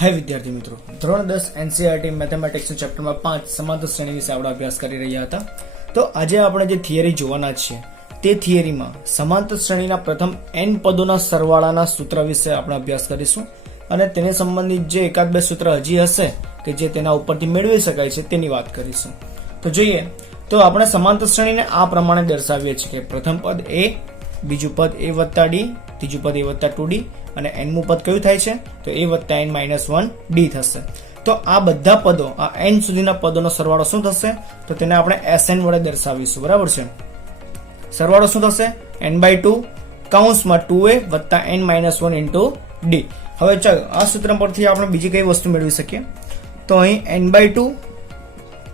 हाय विद्यार्थी मित्रों, ધોરણ 10 एनसीईआरटी મેથેમેટિક્સ ચેપ્ટરમાં 5 સમાંતર શ્રેણી વિશે આપણે અભ્યાસ કરી રહ્યા હતા। તો આજે આપણે જે થિયરી જોવાના છીએ તે થિયરીમાં સમાંતર શ્રેણીના પ્રથમ n પદોના સરવાળાના સૂત્ર વિશે આપણે અભ્યાસ કરીશું અને તેને સંબંધિત જે એકાદ બે સૂત્ર હજી હશે કે જે તેના ઉપરથી મેળવી શકાય છે તેની વાત કરીશું। તો જોઈએ તો આપણે સમાંતર શ્રેણીને આ પ્રમાણે દર્શાવીએ છીએ કે પ્રથમ પદ a, બીજું પદ a વત્તા d, ત્રીજું પદ a વત્તા 2d અને n મું પદ કયું થાય છે તો a વત્તા n માઇનસ 1d થશે। તો આ બધા પદો, આ n સુધીના પદોનો સરવાળો શું થશે તો તેને આપણે Sn વડે દર્શાવીશું, બરાબર છે। સરવાળો શું થશે n/2 કૌંસમાં 2a વત્તા n માઇનસ 1 ઇન્ટુ d। હવે ચાલો આ સૂત્ર પરથી આપણે બીજી કઈ વસ્તુ મેળવી શકીએ તો અહીં n/2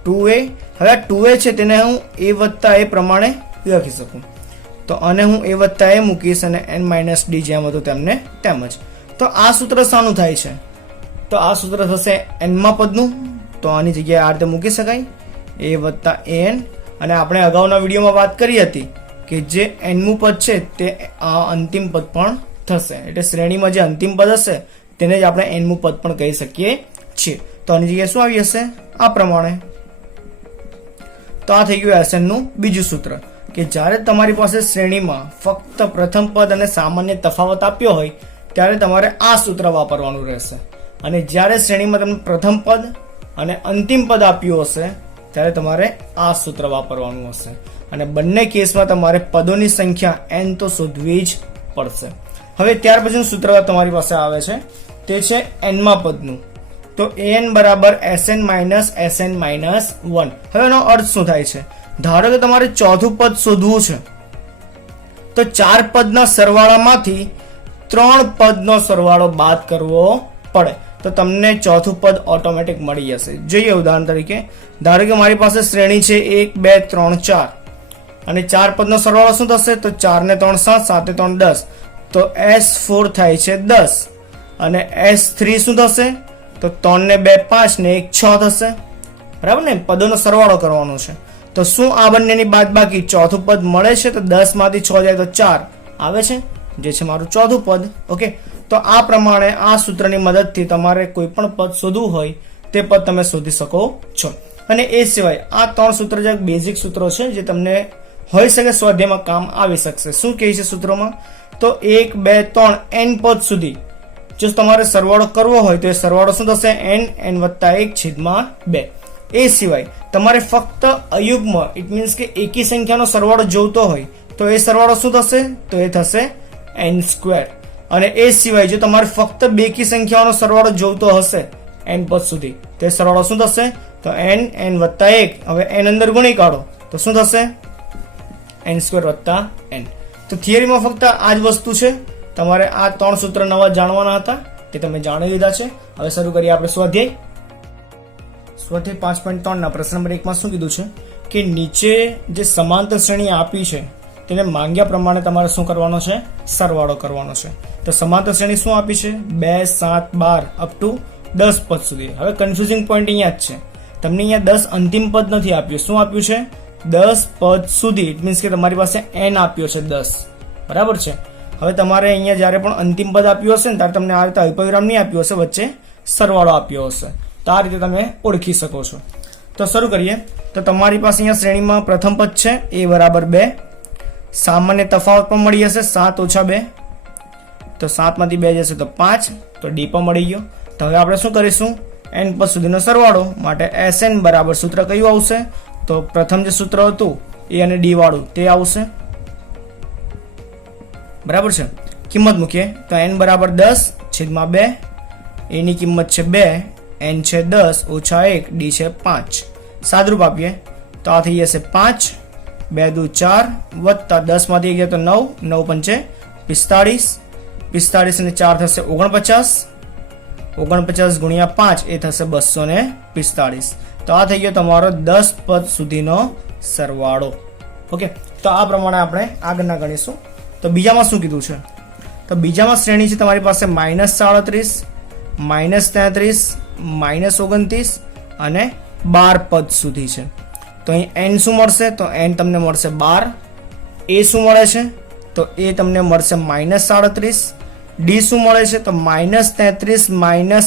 2a, હવે આ 2a છે તેને હું a વત્તા a પ્રમાણે લખી શકું તો અને હું a વત્તા a મૂકીશ અને n માઇનસ d જેમ હતું તેમને તેમજ। તો આ સૂત્ર શાનું થાય છે તો આ સૂત્ર થશે n માં પદનું, તો આની જગ્યાએ આ રીતે મૂકી શકાય a વત્તા an। અને આપણે અગાઉના વિડીયોમાં વાત કરી હતી કે જે n મું પદ છે તે આ અંતિમ પદ પણ થશે, એટલે શ્રેણીમાં જે અંતિમ પદ હશે તેને જ આપણે n મું પદ પણ કહી શકીએ છીએ। તો આની જગ્યાએ શું આવી હશે આ પ્રમાણે। તો આ થઈ ગયું Sn નું બીજું સૂત્ર કે જ્યારે તમારી પાસે શ્રેણીમાં ફક્ત પ્રથમ પદ અને સામાન્ય તફાવત આપ્યો હોય ત્યારે તમારે આ સૂત્ર વાપરવાનું રહેશે, અને જ્યારે શ્રેણીમાં તમને પ્રથમ પદ અને અંતિમ પદ આપ્યું હશે ત્યારે તમારે આ સૂત્ર વાપરવાનું હશે, અને બંને કેસમાં તમારે પદોની સંખ્યા n તો શોધવી જ પડશે। હવે ત્યાર પછીનું સૂત્ર તમારી પાસે આવે છે તે છે n માં પદનું, તો an બરાબર Sn માઇનસ Sn માઇનસ 1। હવે એનો અર્થ શું થાય છે, ધારો કે તમારે ચોથું પદ શોધવું છે તો 4 પદના સરવાળામાંથી 3 પદનો સરવાળો બાદ કરવો પડે તો તમને ચોથું પદ ઓટોમેટિક મળી જશે। જોઈએ ઉદાહરણ તરીકે, ધારો કે મારી પાસે શ્રેણી છે 1 2 3 4 અને 4 પદનો સરવાળો શું થશે તો 4 ને 3 7, 7 ને 3 10, તો S4 થાય છે 10 અને S3 શું થશે તો 3 ને 2 5 ને 1 6 થશે, બરાબર ને। પદોનો સરવાળો કરવાનો છે તો શું આ બંનેની બાદબાકી ચોથું પદ મળે છે તો 10 માંથી 6 જાય તો 4 આવે છે જે છે મારું ચોથું પદ। ઓકે, તો આ પ્રમાણે આ સૂત્રની મદદથી તમારે કોઈ પણ પદ શોધવું હોય તે પદ તમે શોધી શકો છો। અને એ સિવાય આ 3 સૂત્ર જે બેઝિક સૂત્રો છે જે તમને હોઈ શકે સ્વાધ્યાયમાં કામ આવી શકશે। શું કહે છે સૂત્રોમાં તો 1 2 3 n પદ સુધી જો તમારે સરવાળો કરવો હોય તો એ સરવાળો શું થશે n વત્તા 1 છેદમાં 2। એ સિવાય તમારે ફક્ત અયુગ્મ ઇટ મીન્સ કે એકી સંખ્યાનો સરવાળો જોઈતો હોય તો એ સરવાળો શું થશે તો એ થશે n²। અને એ સિવાય જો તમારે ફક્ત બેકી સંખ્યાઓનો સરવાળો જોઈતો હશે n પદ સુધી તો એ સરવાળો શું થશે તો n વત્તા 1। હવે n અંદર ગુણી કાઢો તો શું થશે n² વત્તા n। તો થિયરીમાં ફક્ત આ જ વસ્તુ છે, તમારે આ 3 સૂત્ર નવા જાણવાના હતા તે તમે જાણી લીધા છે। હવે શરૂ કરીએ આપણે સ્વાધ્યાય 5.3 ના પ્રશ્ન નંબર 1 માં શું કીધું છે કે નીચે જે સમાંતર શ્રેણી આપી છે તેને માંગ્યા પ્રમાણે તમારે શું કરવાનો છે સરવાળો કરવાનો છે। તો સમાંતર શ્રેણી શું આપી છે 2 7 12 અપ ટુ 10 પદ સુધી। હવે કન્ફ્યુઝિંગ પોઈન્ટ અહીંયા જ છે, તમને અહીંયા 10 અંતિમ પદ નથી આપ્યું, શું આપ્યું છે 10 પદ સુધી, ઇટ મીન્સ કે તમારી પાસે n આપ્યો છે 10, બરાબર છે। હવે તમારે અહીંયા જ્યારે પણ અંતિમ પદ આપ્યું હશે ને ત્યારે તમને આ રીતે અલ્પવિરામ નહીં આપ્યું હશે, વચ્ચે સરવાળો આપ્યો હશે, તો આ રીતે તમે ઓળખી શકો છો। તો શરૂ કરીએ તો તમારી પાસે અહીંયા શ્રેણીમાં પ્રથમ પદ છે a બરાબર 2, સામાન્ય તફાવત પણ મળી જશે 7 ઓછા 2, તો 7 માંથી 2 જશે તો 5, તો d પણ મળી ગયો। તો હવે આપણે શું કરીશું n પદ સુધીનો સરવાળો માટે Sn બરાબર સૂત્ર કયું આવશે તો પ્રથમ જે સૂત્ર હતું a અને d વાળું તે આવશે, બરાબર છે। કિંમત મૂકીએ તો n બરાબર 10 છેદમાં 2, a ની કિંમત છે 2, n છે 10 ઓછા 1, d છે 5, સાદરૂપ આપીએ તો આ થઈ જશે 5, 2 દુ 4 વત્તા 10 માંથી ગયા તો 9, 9 પંચે 45, 45 અને 4 થશે 49, 49 ગુણ્યા 5 એ થશે 245। તો આ થઈ ગયો તમારો 10 પદ સુધીનો સરવાળો। ઓકે, તો આ પ્રમાણે આપણે આગળના ગણીશું। તો બીજામાં શું કીધું છે તો બીજામાં શ્રેણી છે તમારી પાસે -37, -33, -29 અને 12 પદ સુધી છે। તો અહીં n શું મળશે તો n તમને મળશે 12, a શું મળે છે તો એ તમને મળશે -37, ડી શું મળે છે? તો -33 માઇનસ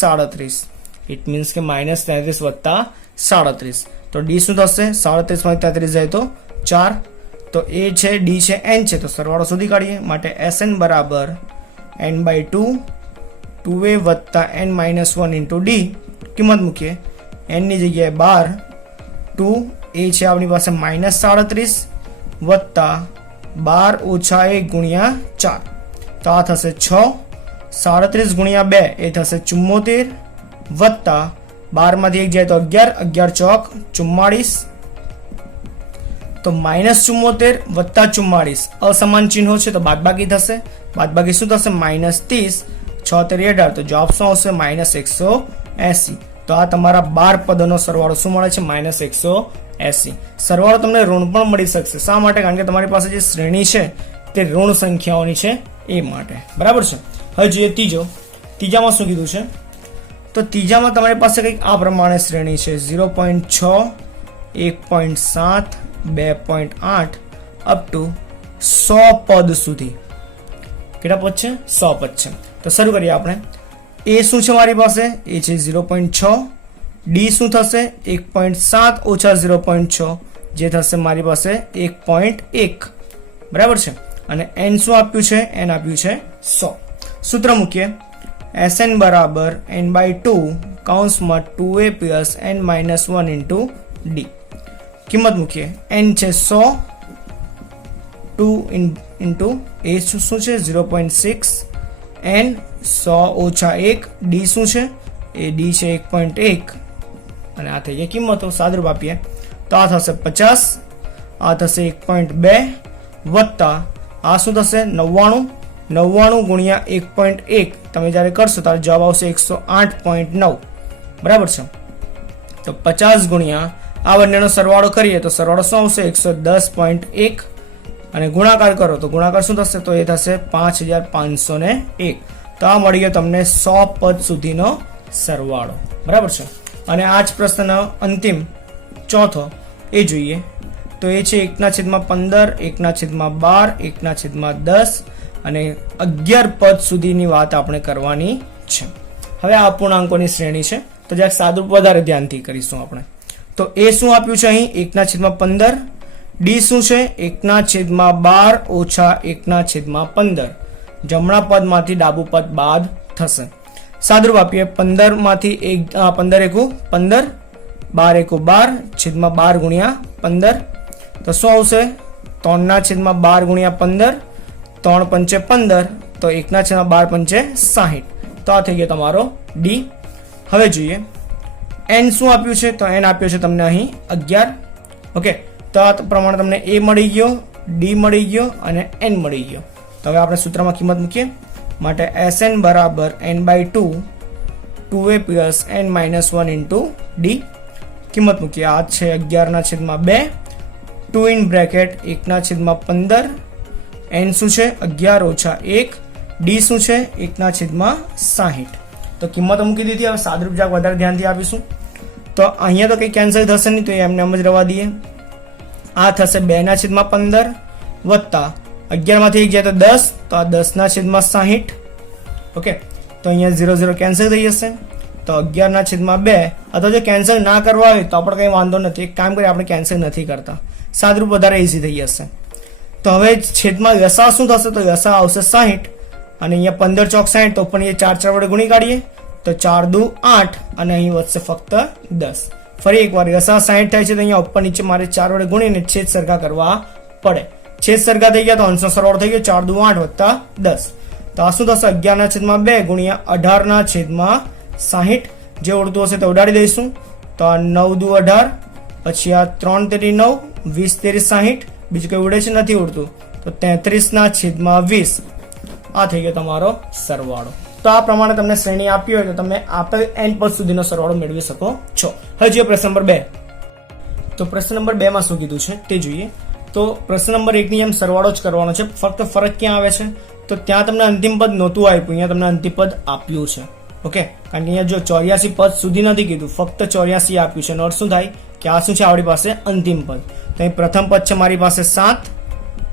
37. ઇટ મીન્સ કે -33 વત્તા 37. તો ડી શું થશે? 37 માંથી 33 જાય તો 4. તો એ છે, ડી છે, એન છે, તો સરવાળો શોધી કાઢીએ. માટે Sn બરાબર n/2 2a વત્તા n-1 ઇન્ટુ ડી. કિંમત મૂકીએ. n ની જગ્યાએ 12, 2 એ છે આપણી પાસે -37 વત્તા 12 ઓછા 1 ગુણ્યા 4. તો આ થશે 6. 37 ગુણ્યા 2 એ થશે 74 વત્તા 12 માંથી 1 જાય તો 11, 11 ચોક 44. તો -74 વત્તા 44 અસમાન ચિહ્નો છે તો બાદબાકી થશે. બાદબાકી શું થશે? -30, 6 તેરી 18. તો જવાબ શું આવશે? -180. તો આ તમારા 12 પદોનો સરવાળો શું મળે છે? -180. સરવાળો તમને ઋણ પણ મળી શકશે. શા માટે? કારણ કે તમારી પાસે જે શ્રેણી છે તે ઋણ સંખ્યાઓની છે એ માટે. બરાબર છે. હવે જોઈએ ત્રીજામાં શું કીધું છે? તો ત્રીજામાં તમારી પાસે કંઈક આ પ્રમાણે શ્રેણી છે: 0.6, 1.7, 2.8 અપ ટુ 100 પદ સુધી. કેટલા પદ છે? 100 પદ છે. તો શરૂ કરીએ આપણે. એ શું છે મારી પાસે? એ છે 0.6. ડી શું થશે? 1.7 ઓછા 0.6 જે થશે મારી પાસે 1.1. બરાબર છે. અને એન શું આપ્યું છે? એન આપ્યું છે 100. સૂત્ર મૂકીએ. Sn બરાબર n/2 કૌંસમાં 2a plus n-1 into D. કિંમત મૂકીએ. n છે 100, 2 ઇન્ટુ એ શું છે? 0.6, n 100 ઓછા 1, ડી શું છે? એ ડી છે 1.1. અને આ થઈ ગઈ કિંમતો. સાદરૂપ આપીએ તો આ થશે 50, આ થશે 1.2 વત્તા આ શું થશે? 99 ગુણ્યા 1.1. તમે જ્યારે કરશો ત્યારે જવાબ આવશે 108.9. બરાબર છે. તો 50 ગુણ્યા આ બંનેનો સરવાળો કરીએ તો સરવાળો શું આવશે? 110.1. અને ગુણાકાર કરો તો ગુણાકાર શું થશે? તો એ થશે 5501. તો આ મળી ગયો તમને 100 પદ સુધીનો સરવાળો. બરાબર છે. અને આ જ પ્રશ્નનો અંતિમ ચોથો એ જોઈએ. તો એ છે 1/15, 1/12, 1/10 અને 11 પદ સુધીની વાત આપણે કરવાની છે. હવે આ અપૂર્ણાંકોની શ્રેણી છે તો જ્યાં સાદુરૂપ વધારે ધ્યાનથી કરીશું આપણે. તો એ શું આપ્યું છે અહીં? 1/15. ડી શું છે? 1/12 ઓછા 1/15. જમણા પદમાંથી ડાબું પદ બાદ થશે. સાદુરૂપ આપીએ. 15 માંથી 15 એકુ 15, 12 એકુ 12, છેદમાં 12 ગુણ્યા 15. તો શું આવશે? 3/12 ગુણ્યા 15, 3 પંચે 15. તો 1/12 પંચે 60. તો આ થઈ ગયો તમારો ડી. હવે જોઈએ એન શું આપ્યું છે? તો એન આપ્યું છે તમને અહીં 11. ઓકે. તો આ પ્રમાણે તમને એ મળી ગયો, ડી મળી ગયો અને એન મળી ગયો. તો હવે આપણે સૂત્રમાં કિંમત મૂકીએ. માટે Sn બરાબર n/2 2a plus n-1 into D. કિંમત મૂકીએ. આ છે 11/2, 2 ઇન બ્રેકેટ 1/15. n શું છે? 11 ઓછા 1. ડી શું છે? 1/60. તો કિંમતો મૂકી દીધી. હવે સાદરૂપ જાક વધારે ધ્યાનથી આપીશું. તો અહીંયા તો કંઈ કેન્સલ થશે નહીં, તો એમને એમ જ રવા દઈએ. આ થશે 2/15 વત્તા 11 માંથી 1 જાય તો 10, તો આ 10/60. ઓકે. તો અહીંયા 0 0 કેન્સલ થઈ જશે. તો 11/2. અથવા જો કેન્સલ ના કરવા હોય તો આપણે કંઈ વાંધો નથી. એક કામ કરીએ, આપણે કેન્સલ નથી કરતા. સાદરૂપ વધારે ઇઝી થઈ જશે. તો હવે છેદમાં લસા શું થશે? તો લસા આવશે 60. અને અહીંયા 15 ચોક 60. તો ઉપર અહીંયા 4 વડે ગુણી કાઢીએ તો 4 દુ 8 અને અહીં વધશે ફક્ત 10. ફરી એકવાર લસા 60 થાય છે તો અહીંયા ઉપર નીચે મારે 4 વડે ગુણીને છેદ સરખા કરવા પડે. છેદ સરખા થઈ ગયા તો અંશનો સરવાળો થઈ ગયો 4 દુ 8 વત્તા 10. તો આ શું થશે? 11/2 ગુણ્યા 18/60. જે ઉડતું હશે તો ઉડાડી દઈશું. તો આ 9 દુ 18, પછી આ 3 તેરી 9, 20 તેરી 60. બીજું કંઈ ઉડે છે? નથી ઉડતું. તો 33/20. આ થઈ ગયો તમારો સરવાળો. તો આ પ્રમાણે તમને શ્રેણી આપી હોય તો તમે આપેલ n પદ સુધીનો સરવાળો મેળવી શકો છો. હવે જોઈએ પ્રશ્ન નંબર 2. તો પ્રશ્ન નંબર 2 માં શું કીધું છે તે જોઈએ. તો પ્રશ્ન નંબર 1 ની જેમ સરવાળો જ કરવાનો છે. ફક્ત ફરક ક્યાં આવે છે? તો ત્યાં તમને અંતિમ પદ નહોતું આપ્યું, અહીંયા તમને અંતિમ પદ આપ્યું છે. ઓકે. કારણ કે અહીંયા જો 84 પદ સુધી નથી કીધું, ફક્ત 84 આપ્યું છે. એનો અર્થ શું થાય કે આ શું છે? આપણી પાસે અંતિમ પદ. તો અહીં પ્રથમ પદ છે મારી પાસે 7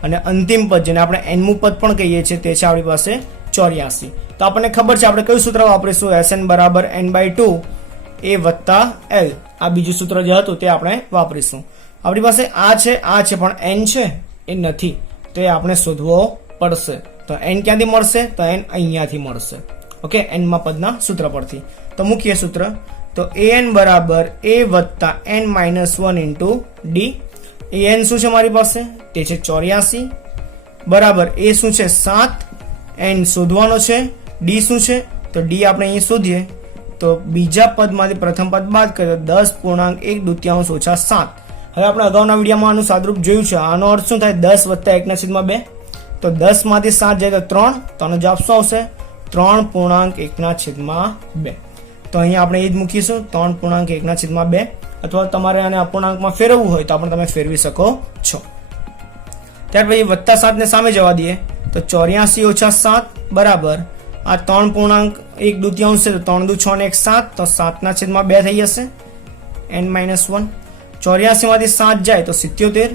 અને અંતિમ પદ જેને આપણે nમું પદ પણ કહીએ છીએ તે છે આપણી પાસે 84. તો આપણને ખબર છે આપણે કયું સૂત્ર વાપરીશું, Sn બરાબર n/2 a વત્તા l. આ બીજું સૂત્ર જે હતું તે આપણે વાપરીશું. આપણી પાસે આ છે પણ n છે એ નથી, તો એ આપણે શોધવો પડશે. તો n ક્યાંથી મળશે, તો n અહીંયાથી મળશે. ઓકે, n માં પદના સૂત્ર પરથી. તો મુખ્ય સૂત્ર, તો an બરાબર a વત્તા n -1 ઇન્ટુ d. an શું છે મારી પાસે, તે છે 84 બરાબર a શું છે 7, n શોધવાનો છે, d શું છે, તો d આપણે અહીં શોધીએ તો બીજા પદમાંથી પ્રથમ પદ બાદ કરીએ તો 10.1/2 ઓછા 7. હવે આપણે અગાઉના વિડીયોમાં આનું સાદરૂપ જોયું છે. આનો અર્થ શું થાય, 10 વત્તા 1/2. તો 10 માંથી 7 જાય તો 3, તો આનો જવાબ શું આવશે, 3.1/2. તો અહીંયા આપણે એ જ મૂકીશું 3.1/2, અથવા તમારે આને અપૂર્ણાંકમાં ફેરવવું હોય તો આપણે તમે ફેરવી શકો છો. ત્યાર પછી વત્તા 7 ને સામે જવા દઈએ તો 84 ઓછા 7 બરાબર આ 3.1/2 છે, તો 3 દુ 6 ને 1 7, તો 7/2 થઈ જશે n-1. 84 માંથી 7 જાય તો 77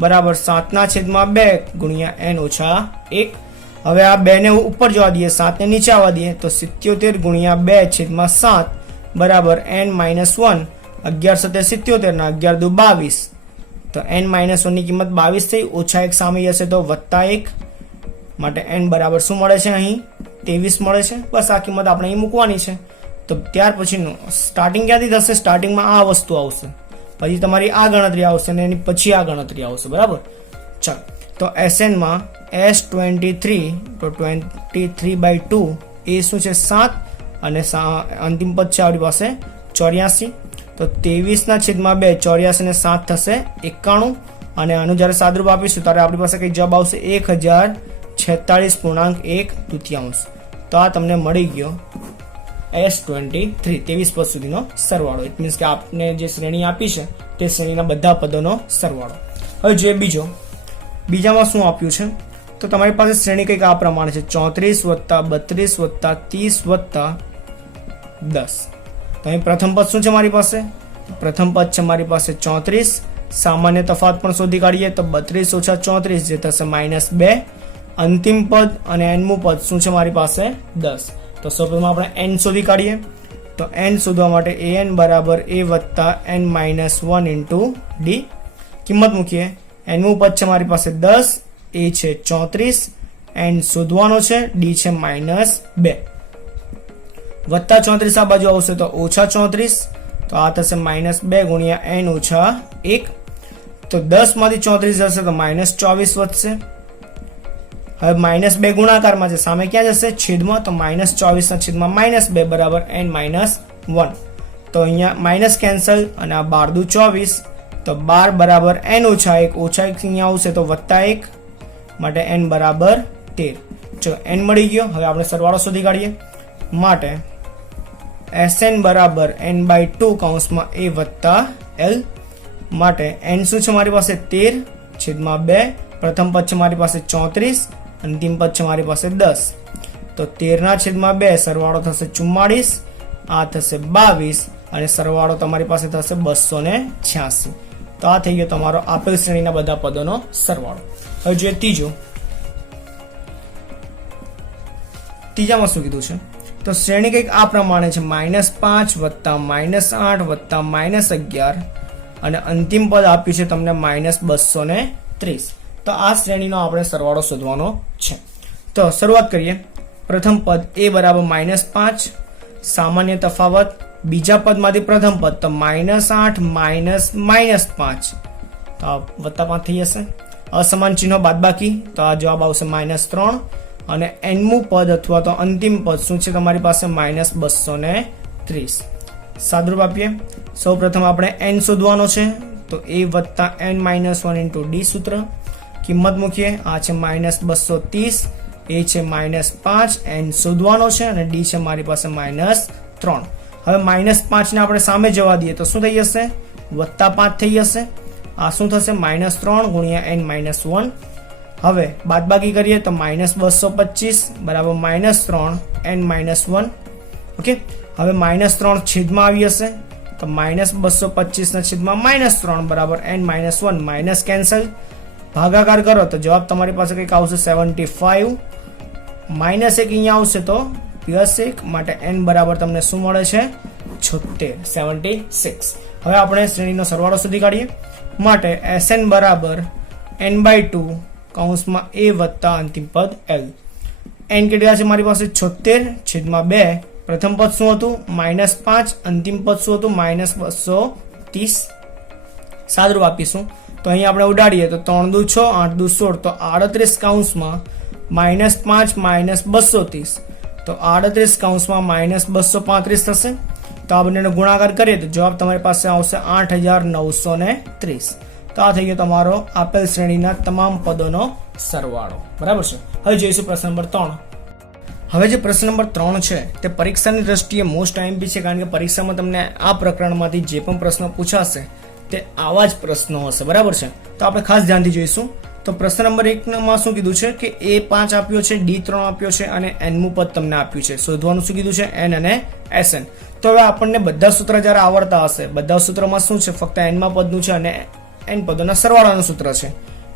બરાબર 7/2 ગુણ્યા n ઓછા 1. હવે આ 2 ને ઉપર જવા દઈએ, 7 ને નીચે આવવા દઈએ તો 77 ગુણ્યા 2/7 બરાબર n-1. 11 × 7 77 ના 11 દુ 22, તો n-1 ની કિંમત 22 થઈ. ઓછા 1 સામે જશે તો વત્તા 1, માટે n બરાબર શું મળે છે, અહીં 23 મળે છે. બસ આ કિંમત આપણે અહીં મૂકવાની છે. તો ત્યાર પછીનું સ્ટાર્ટિંગ ક્યાંથી થશે, સ્ટાર્ટિંગમાં આ વસ્તુ આવશે, પછી તમારી આ ગણતરી આવશે અને એની પછી આ ગણતરી આવશે. બરાબર, ચાલો. તો Sn માં S23, તો 23/2 એ શું છે 7, અને અંતિમ પદ છે આપણી પાસે 84. તો 23/2 84 ને 7 થશે 91, અને આનું જ્યારે સાદરૂપ આપીશું ત્યારે આપણી પાસે કઈ જવાબ આવશે 1046.1/2. તો આ તમને મળી ગયો S23 23 પદ સુધીનો સરવાળો. ઇટ મીન્સ કે આપને જે શ્રેણી આપી છે તે શ્રેણીના બધા પદોનો સરવાળો. હવે જે બીજામાં શું આપ્યું છે, તો તમારી પાસે શ્રેણી કંઈક આ પ્રમાણે છે, 34 + 32 + 30 + 10. તો અહીં પ્રથમ પદ શું છે મારી પાસે, પ્રથમ પદ છે મારી પાસે 34. સામાન્ય તફાવત પણ શોધી કાઢીએ તો 32 ઓછા 34 જે થશે -2. અંતિમ પદ અને nમું પદ શું છે મારી પાસે 10. તો સૌપ્રથમ આપણે n શોધી કાઢીએ. તો n શોધવા માટે an બરાબર a વત્તા n-1 ઇન્ટુ d. કિંમત મૂકીએ. nમું પદ છે મારી પાસે 10, a છે 34, n શોધવાનો છે, d છે -2. વત્તા 34 આ બાજુ આવશે તો ઓછા 34, તો આ થશે -2 ગુણ્યા n ઓછા 1. તો 10 માંથી 34 જશે તો -24 વધશે. હવે -2 ગુણાકારમાં છે, સામે ક્યાં જશે, છેદમાં, તો -24/-2 બરાબર n-1. તો અહીંયા માઇનસ કેન્સલ, અને આ 12 દુ 24, તો 12 બરાબર n ઓછા 1, ઓછા 1 અહીંયા આવશે તો વત્તા 1, માટે n બરાબર 13. ચલો n મળી ગયો. હવે આપણે સરવાળો શોધી કાઢીએ. માટે Sn બરાબર n/2 કૌંસમાં a વત્તા l. માટે n શું છે મારી પાસે 13/2. પ્રથમ પદ છે મારી પાસે 34, અંતિમ પદ છે મારી પાસે 10. તો 13/2 સરવાળો થશે 44, આ થશે 22, અને સરવાળો તમારી પાસે થશે 286. તો આ થઈ ગયો તમારો આપેલ શ્રેણીના બધા પદોનો સરવાળો. હવે જોઈએ ત્રીજામાં શું કીધું છે, તો શ્રેણી કંઈક આ પ્રમાણે છે, -5 વત્તા -8 વત્તા -11, અને અંતિમ પદ આપ્યું છે તમને -230. તો આ શ્રેણીનો આપણે સરવાળો શોધવાનો છે. તો શરૂઆત કરીએ. પ્રથમ પદ a બરાબર -5, સામાન્ય તફાવત બીજા પદમાંથી પ્રથમ પદ, તો -8 -5, તો આ +5 થઈ જશે. અસમાન ચિહ્નો બાદબાકી, તો આ જવાબ આવશે -3, અને nમું પદ અથવા તો અંતિમ પદ શું છે તમારી પાસે -230. સાદરૂપ આપીએ. સૌ પ્રથમ આપણે n શોધવાનો છે, તો a વત્તા n-1 ઇન્ટુ d સૂત્ર. કિંમત મૂકીએ. આ છે -230, a છે -5, n શોધવાનો છે, અને d છે મારી પાસે -3. હવે -5 ને આપણે સામે જવા દઈએ તો શું થઈ જશે, +5 થઈ જશે. આ શું થશે, -3 ગુણ્યા n-1. હવે બાદબાકી કરીએ તો -225 બરાબર -3 n-1. ઓકે, હવે -3 છેદમાં આવી હશે, તો -225/-3 બરાબર n-1. માઇનસ કેન્સલ, ભાગાકાર કરો તો જવાબ તમારી પાસે કંઈક આવશે 75 -1 અહીંયા આવશે તો +1 માટે n બરાબર તમને શું મળે છે 76. હવે આપણે શ્રેણીનો સરવાળો શોધી કાઢીએ. માટે Sn બરાબર n/2 કૌંસમાં a વત્તા અંતિમ પદ l. n કેટલા છે મારી પાસે 76/2. પ્રથમ પદ શું હતું -5, અંતિમ પદ શું હતું -230. સાદરૂપ આપીશું તો અહીં આપણે ઉડાડીએ તો 3 દુ 6 8 દુ 16 તો 38 કૌંસમાં -5 -230 તો 38 કૌંસમાં -235 થશે. તો આ બંનેનો ગુણાકાર કરીએ તો જવાબ તમારી પાસે આવશે 8930. તો આ થઈ ગયો તમારો આપેલ શ્રેણીના તમામ પદોનો સરવાળો. બરાબર છે. હવે જોઈશું પ્રશ્ન નંબર 3. હવે જે પ્રશ્ન નંબર 3 છે તે પરીક્ષાની દ્રષ્ટિએ મોસ્ટ આઈએમપી છે, કારણ કે પરીક્ષામાં તમને આ પ્રકરણમાંથી જે પણ પ્રશ્નો પૂછાશે તે આવા જ પ્રશ્નો હશે. બરાબર છે. તો આપણે ખાસ ધ્યાનથી જોઈશું. તો પ્રશ્ન નંબર 1 માં શું કીધું છે કે A5 આપ્યો છે, D3 આપ્યો છે અને n મું પદ તમને આપ્યું છે. શોધવાનું શું કીધું છે n અને Sn. તો હવે આપણને બધા સૂત્ર જ્યારે આવડતા હશે, બધા સૂત્રમાં શું છે ફક્ત n માં પદનું છે અને n પદોના સરવાળાનું સૂત્ર છે.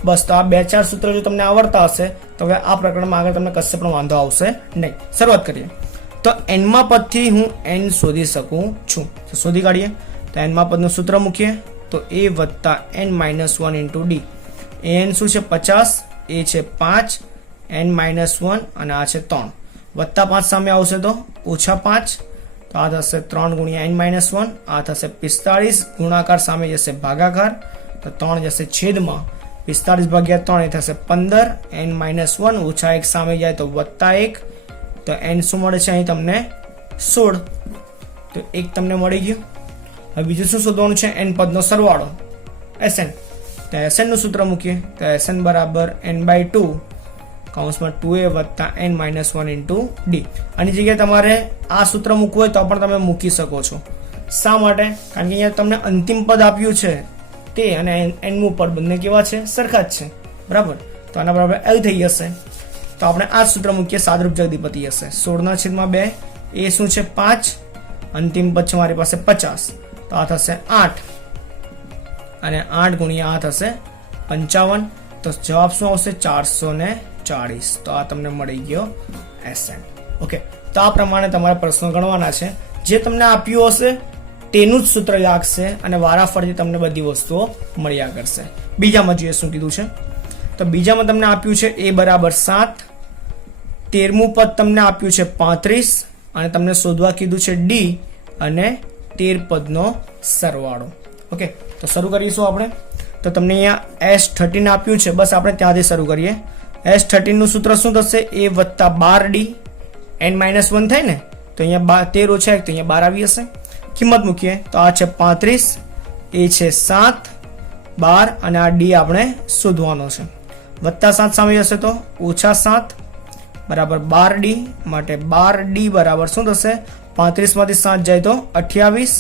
બસ. તો આ 2-4 સૂત્ર જો તમને આવડતા હશે તો હવે આ પ્રકરણમાં આગળ તમને કશે પણ વાંધો આવશે નહીં. શરૂઆત કરીએ. તો n માં પદથી હું n શોધી શકું છું. તો શોધી કાઢીએ. તો n માં પદનું સૂત્ર મૂકીએ તો a વત્તા n -1 ઇન્ટુ d. an શું છે 50, a છે 5, n -1 અને આ છે 3. વત્તા 5 સામે આવશે તો -5. તો આ થશે 3 ગુણ્યા n -1. આ થશે 45. ગુણાકાર સામે જશે ભાગાકાર તો 3 જશે છેદમાં 45 ભાગ્યા 3 એ થશે 15. n -1 ઓછા 1 સામે જાય તો +1. તો n શું મળે છે અહીં તમને 16. તો 1 તમને મળી ગયું. હવે બીજું શું શોધવાનું છે n પદનો સરવાળો Sn. તો Sn નું સૂત્ર મૂકીએ તો Sn બરાબર n/2 કૌંસમાં 2a વત્તા n -1 ઇન્ટુ d. આની જગ્યાએ તમારે આ સૂત્ર મૂકવું હોય તો પણ તમે મૂકી શકો છો. શા માટે? કારણ કે અહીંયા તમને અંતિમ પદ આપ્યું છે તે અને n મું પદ બંને કેવા છે સરખા જ છે. બરાબર. તો આના બરાબર l થઈ જશે. તો આપણે આ સૂત્ર મૂકીએ. સાદરૂપ જલ્દીપતિ હશે 16/2. એ શું છે 5, અંતિમ પદ છે મારી પાસે 50. તો આ થશે 8 અને 8 ગુણ્યા આ થશે 55. તો જવાબ શું આવશે 440. તો આ તમને મળી ગયો Sn. ઓકે. તો આ પ્રમાણે તમારા પ્રશ્નો ગણવાના છે. જે તમને આપ્યું હશે તેનું જ સૂત્ર લાગશે અને વારાફરતી તમને બધી વસ્તુઓ મળ્યા કરશે. બીજામાં જોઈએ શું કીધું છે. તો બીજામાં તમને આપ્યું છે a બરાબર 7, 13મું પદ તમને આપ્યું છે 35 અને તમને શોધવા કીધું છે d અને 13 પદનો સરવાળો. ઓકે. તો શરૂ કરીશું આપણે. તો તમને અહીંયા S13 આપ્યું છે. બસ આપણે ત્યાંથી શરૂ કરીએ. S13 નું સૂત્ર શું થશે a વત્તા 12d. n -1 થાય ને તો અહીંયા 13 ઓછા 1 તો અહીંયા 12 આવી હશે. કિંમત મૂકીએ તો આ છે 35, એ છે 7, 12 અને આ d આપણે શોધવાનો છે. વત્તા 7 સામે જશે તો -7 બરાબર 12d. માટે 12d બરાબર શું થશે 35 માંથી 7 જાય તો 28.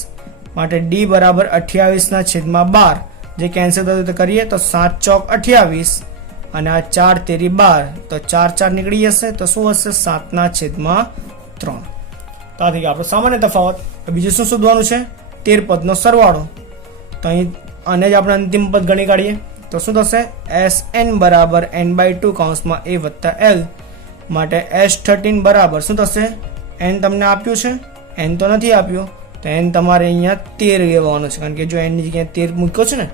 માટે d બરાબર 28/12. જે કેન્સલ થતું તો કરીએ તો 7 ચોક 28 અને આ 4 તેરી 12 તો 4 નીકળી જશે. તો શું હશે 7/3. તો આ થઈ ગયો આપણો સામાન્ય તફાવત. બીજું શું શોધવાનું છે 13 પદનો સરવાળો. તો અહીં આને જ આપણે અંતિમ પદ ગણી કાઢીએ તો શું થશે Sn બરાબર n/2 કૌંસમાં a વત્તા l. માટે S13 બરાબર શું થશે n તમને આપ્યું છે, n તો નથી આપ્યું તો n તમારે અહીંયા 13 લેવાનું છે, કારણ કે જો n ની જગ્યાએ 13 મૂક્યો છે ને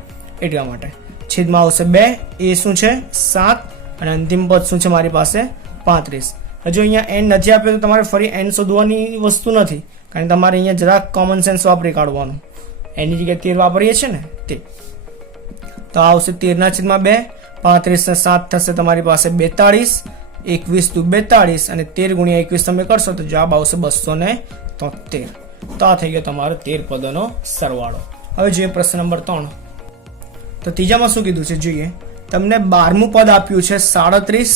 એટલા માટે. છેદમાં આવશે 2. એ શું છે 7 અને અંતિમ પદ શું છે મારી પાસે 35. હજુ અહીંયા n નથી આપ્યો તો તમારે ફરી n શોધવાની વસ્તુ નથી, કારણ કે તમારે અહીંયા જરાક કોમન સેન્સ વાપરી કાઢવાનું. n ની જગ્યાએ 13 વાપરીએ છે ને તે. તો આવશે 13/2. 35 ને 7 થશે તમારી પાસે 42. 21 × 42 અને 13 × 21 તમે કરશો તો જવાબ આવશે 273. તો આ થઈ ગયો તમારો 13 પદોનો સરવાળો. હવે જોઈએ પ્રશ્ન નંબર 3. તો ત્રીજામાં શું કીધું છે જોઈએ. તમને 12મું પદ આપ્યું છે 37,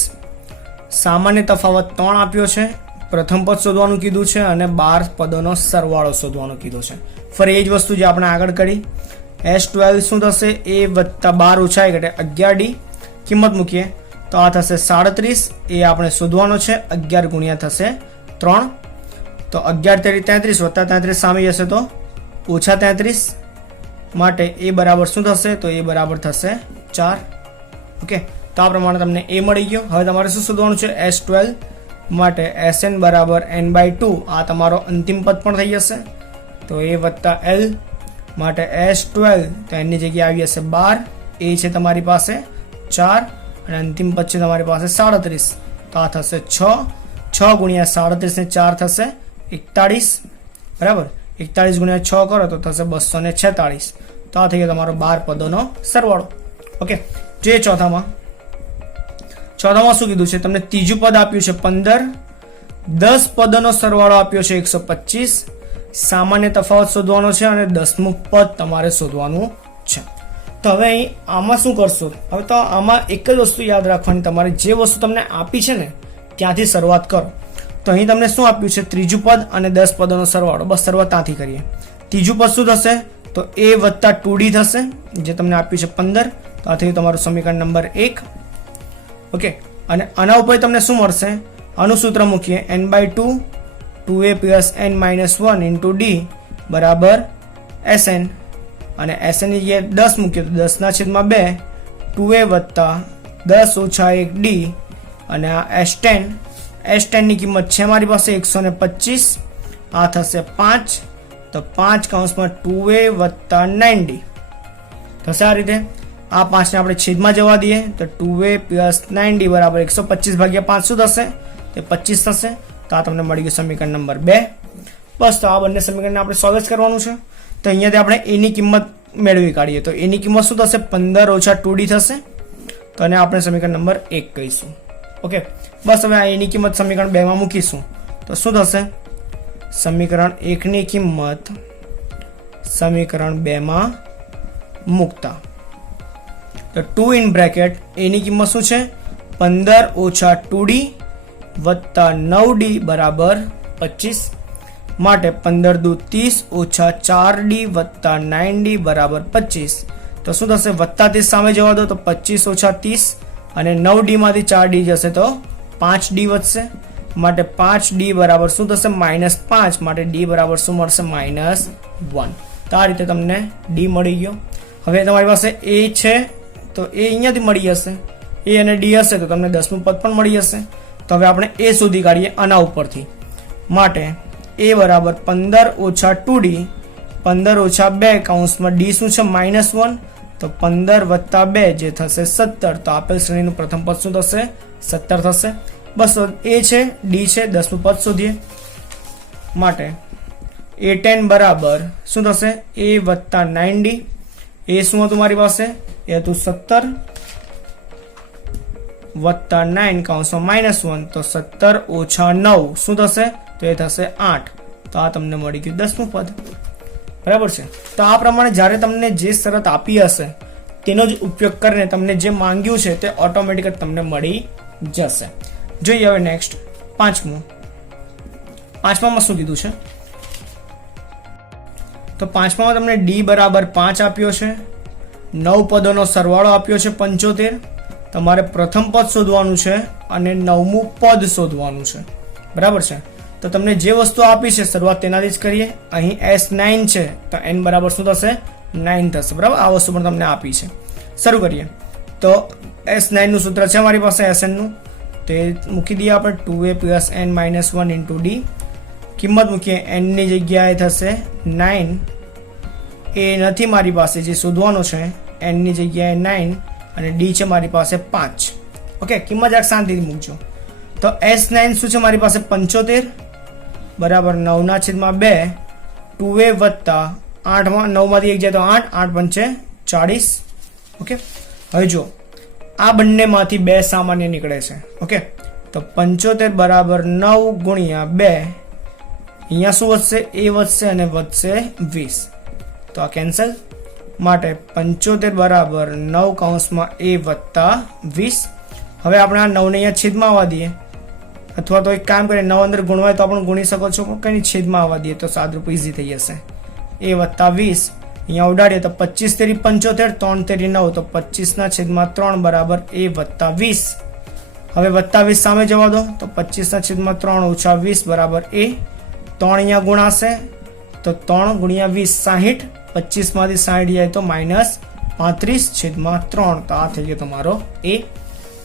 સામાન્ય તફાવત 3 આપ્યો છે, પ્રથમ પદ શોધવાનું કીધું છે અને 12 પદોનો સરવાળો શોધવાનું કીધું છે. ફરી એ જ વસ્તુ જે આપણે આગળ કરી. S12 શું થશે a વત્તા 12 ઓછા 1 એટલે 11d. કિંમત મૂકીએ તો આ થશે 37. એ આપણે શોધવાનો છે. 11 ગુણ્યા થશે 3 તો 11 તેરી 33 વત્તા 33 સામે જશે તો ઓછા 33. માટે એ બરાબર શું થશે તો એ બરાબર થશે 4. ઓકે. તો આ પ્રમાણે તમને એ મળી ગયો. હવે તમારે શું શોધવાનું છે S12. માટે SN બરાબર n/2 આ તમારો અંતિમ પદ પણ થઈ જશે. તો a વત્તા l માટે S12 તો એની જગ્યાએ આવી જશે 12, a છે તમારી પાસે 4 અને અંતિમ પદ છે તમારી પાસે 37. તો આ થશે 6 ગુણ્યા 37 ને 4 થશે 41, બરાબર. 41 ગુણ્યા 6 કરો તો થશે 246. તો આ થઈ ગયો તમારો 12 પદોનો સરવાળો. ઓકે, જે ચોથામાં શું કીધું છે, તમને ત્રીજું પદ આપ્યું છે 15, 10 પદોનો સરવાળો આપ્યો છે 125, સામાન્ય તફાવત શોધવાનો છે અને 10મું પદ તમારે શોધવાનું છે. તો હવે અહીં આમાં શું કરશો? હવે તો આમાં એક જ વસ્તુ યાદ રાખવાની, તમારે જે વસ્તુ તમને આપી છે ને ત્યાંથી શરૂઆત કરો. તો અહીં તમને શું આપ્યું છે? ત્રીજું પદ અને 10 પદોનો સરવાળો. બસ શરૂઆત ત્યાંથી કરીએ. ત્રીજું પદ શું થશે? તો a વત્તા 2d થશે, જે તમને આપ્યું છે 15. તો આ થયું તમારું સમીકરણ નંબર 1. ઓકે, અને આના ઉપર તમને શું મળશે? આનું સૂત્ર મૂકીએ, n/2 2a plus n minus 1 into d બરાબર SN, અને SN ની જગ્યાએ 10 મૂકીએ તો 10/2 2a વત્તા 10 ઓછા 1d, અને આ S10 ની કિંમત છે મારી પાસે 125, આ થશે 5. તો 5 કૌંસમાં 2a વત્તા 9d થશે. આ રીતે આ 5 ને આપણે છેદમાં જવા દઈએ તો 2a plus 9d બરાબર 125 ભાગ્યા 5 શું થશે? તે 25 થશે. તો આ તમને મળી ગયું સમીકરણ નંબર 2. બસ, તો આ બંને સમીકરણને આપણે સોલ્વ કરવાનું છે. તો અહીંયાથી આપણે a ની કિંમત મેળવી કાઢીએ. તો a ની કિંમત શું થશે? 15 ઓછા 2d થશે. તો આને આપણે સમીકરણ નંબર 1 કહીશું. ઓકે, બસ હવે આ a ની કિંમત સમીકરણ 2 માં મૂકીશું. તો શું થશે? સમીકરણ 1 ની કિંમત સમીકરણ 2 માં મૂકતા તો 2 ઇન બ્રેકેટ a ની કિંમત શું છે? 15 ઓછા 2d વત્તા 9d બરાબર 25, માટે 15 દુ 30 ઓછા 4d વત્તા 9d બરાબર 25. તો શું થશે? વત્તા 30 સામે જવા દો તો 25 ઓછા 30, અને 9d માંથી 4d જશે તો 5d વધશે, માટે 5d બરાબર શું થશે? -5, માટે d બરાબર શું મળશે? -1. તો આ રીતે તમને d મળી ગયો. હવે તમારી પાસે a છે તો a અહીંયાથી મળી જશે, a અને d હશે તો તમને 10મું પદ પણ મળી જશે. તો હવે આપણે a શોધી કાઢીએ આના ઉપરથી. માટે a બરાબર 15 ઓછા 2d, 15 ઓછા 2 કૌંસમાં d શું છે? -1. તો 15 વત્તા 2 જે થશે 17. તો આપેલ શ્રેણીનું પ્રથમ પદ શું થશે? 17 થશે. બસ, a છે, d છે, 10મું પદ શોધીએ. માટે a10 બરાબર શું થશે? a વત્તા 9d. a શું હતું મારી પાસે? એ હતું 17 વત્તા 9 કૌંસમાં -1. તો 17 ઓછા 9 શું થશે? તો એ થશે 8. તો આ તમને મળી ગયું 10મું પદ. બરાબર છે. તો આ પ્રમાણે જ્યારે તમને જે શરત આપી હશે તેનો જ ઉપયોગ કરીને તમને જે માંગ્યું છે તે ઓટોમેટિક તમને મળી જશે. જોઈએ હવે નેક્સ્ટ પાંચમામાં શું કીધું છે? તો પાંચમામાં તમને d બરાબર 5 આપ્યો છે, 9 પદોનો સરવાળો આપ્યો છે 75. તમારે પ્રથમ પદ શોધવાનું છે અને 9મું પદ શોધવાનું છે. બરાબર છે. તો તમને જે વસ્તુ આપી છે શરૂઆત તેનાથી જ કરીએ. અહીં S9 છે તો n બરાબર શું થશે? 9 થશે. બરાબર, આ વસ્તુ પણ તમને આપી છે. શરૂ કરીએ. તો S9 નું સૂત્ર છે મારી પાસે SN નું, તો એ મૂકી દઈએ આપણે 2a plus n minus 1 into d. કિંમત મૂકીએ, n ની જગ્યાએ થશે 9, એ નથી મારી પાસે, જે શોધવાનો છે n ની જગ્યાએ 9 અને d છે મારી પાસે 5. ઓકે, કિંમત જરાક શાંતિથી મૂકજો. તો S9 શું છે મારી પાસે? 75 બરાબર 9/2 2a વત્તા 8 9 માંથી 1 જાય તો 8, 8 પંચે 40. ઓકે, હવે જો આ બંનેમાંથી 2 સામાન્ય નીકળે છે. ઓકે, તો 75 બરાબર 9 ગુણ્યા 2, અહીંયા શું વધશે? a વધશે અને વધશે 20. તો આ કેન્સલ, માટે 75 બરાબર 9 કૌંસમાં a વત્તા 20. હવે આપણે આ 9 ને અહીંયા છેદમાં આવવા દઈએ, અથવા તો એક કામ કરીએ, 9 અંદર ગુણવાય તો આપણે ગુણી શકો છો, પણ કંઈ છેદમાં આવવા દઈએ તો સાદરૂપ ઈઝી થઈ જશે. a વત્તા 20 અહીંયા ઉડાડીએ તો 25 તેરી 75, 3 તેરી 9, તો 25/3 બરાબર a વત્તા 20. હવે વત્તા 20 સામે જવા દો તો 25/3 ઓછા 20 બરાબર a. 3 અહીંયા ગુણાશે તો 3 ગુણ્યા 20 60, 25 માંથી 60 જાય તો -35/3. તો આ થઈ ગયો તમારો a.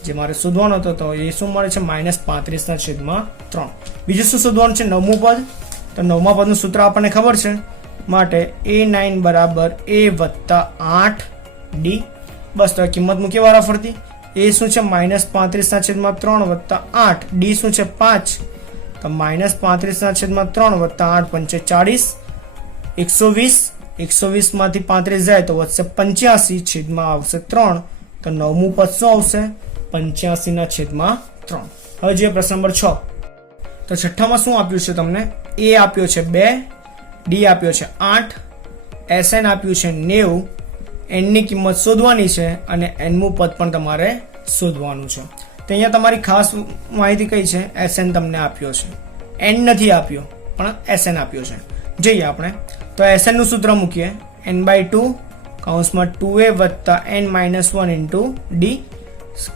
જે મારે શોધવાનો હતો તો એ શું મળે છે -35/3. બીજું શું શોધવાનું છે? નવમું પદ. તો નવમા પદનું સૂત્ર આપણને ખબર છે, માટે A9 બરાબર A વત્તા 8D. બસ તો કિંમત મૂકી વારા ફરતી. એ શું છે? -35/3 વત્તા 8. ડી શું છે? 5. તો -35/3 વત્તા 8 પંચે 40. 120. 120 માંથી 35 જાય તો વધશે 85 છેદમાં આવશે 3. તો નવમું પદ શું આવશે? 85/3. હવે જોઈએ પ્રશ્ન નંબર 6. તો છઠ્ઠામાં શું આપ્યું છે તમને? એ આપ્યો છે 2, ડી આપ્યો છે 8, એસએન આપ્યું છે 90, એન ની કિંમત શોધવાની છે અને એનમું પદ પણ તમારે શોધવાનું છે. તો અહીંયા તમારી ખાસ માહિતી કઈ છે? એસએન તમને આપ્યો છે, એન નથી આપ્યો પણ એસએન આપ્યો છે. જોઈએ આપણે. તો એસએન નું સૂત્ર મૂકીએ, n/2 કૌંસમાં 2a વત્તા n-1 ઇન્ટુ ડી.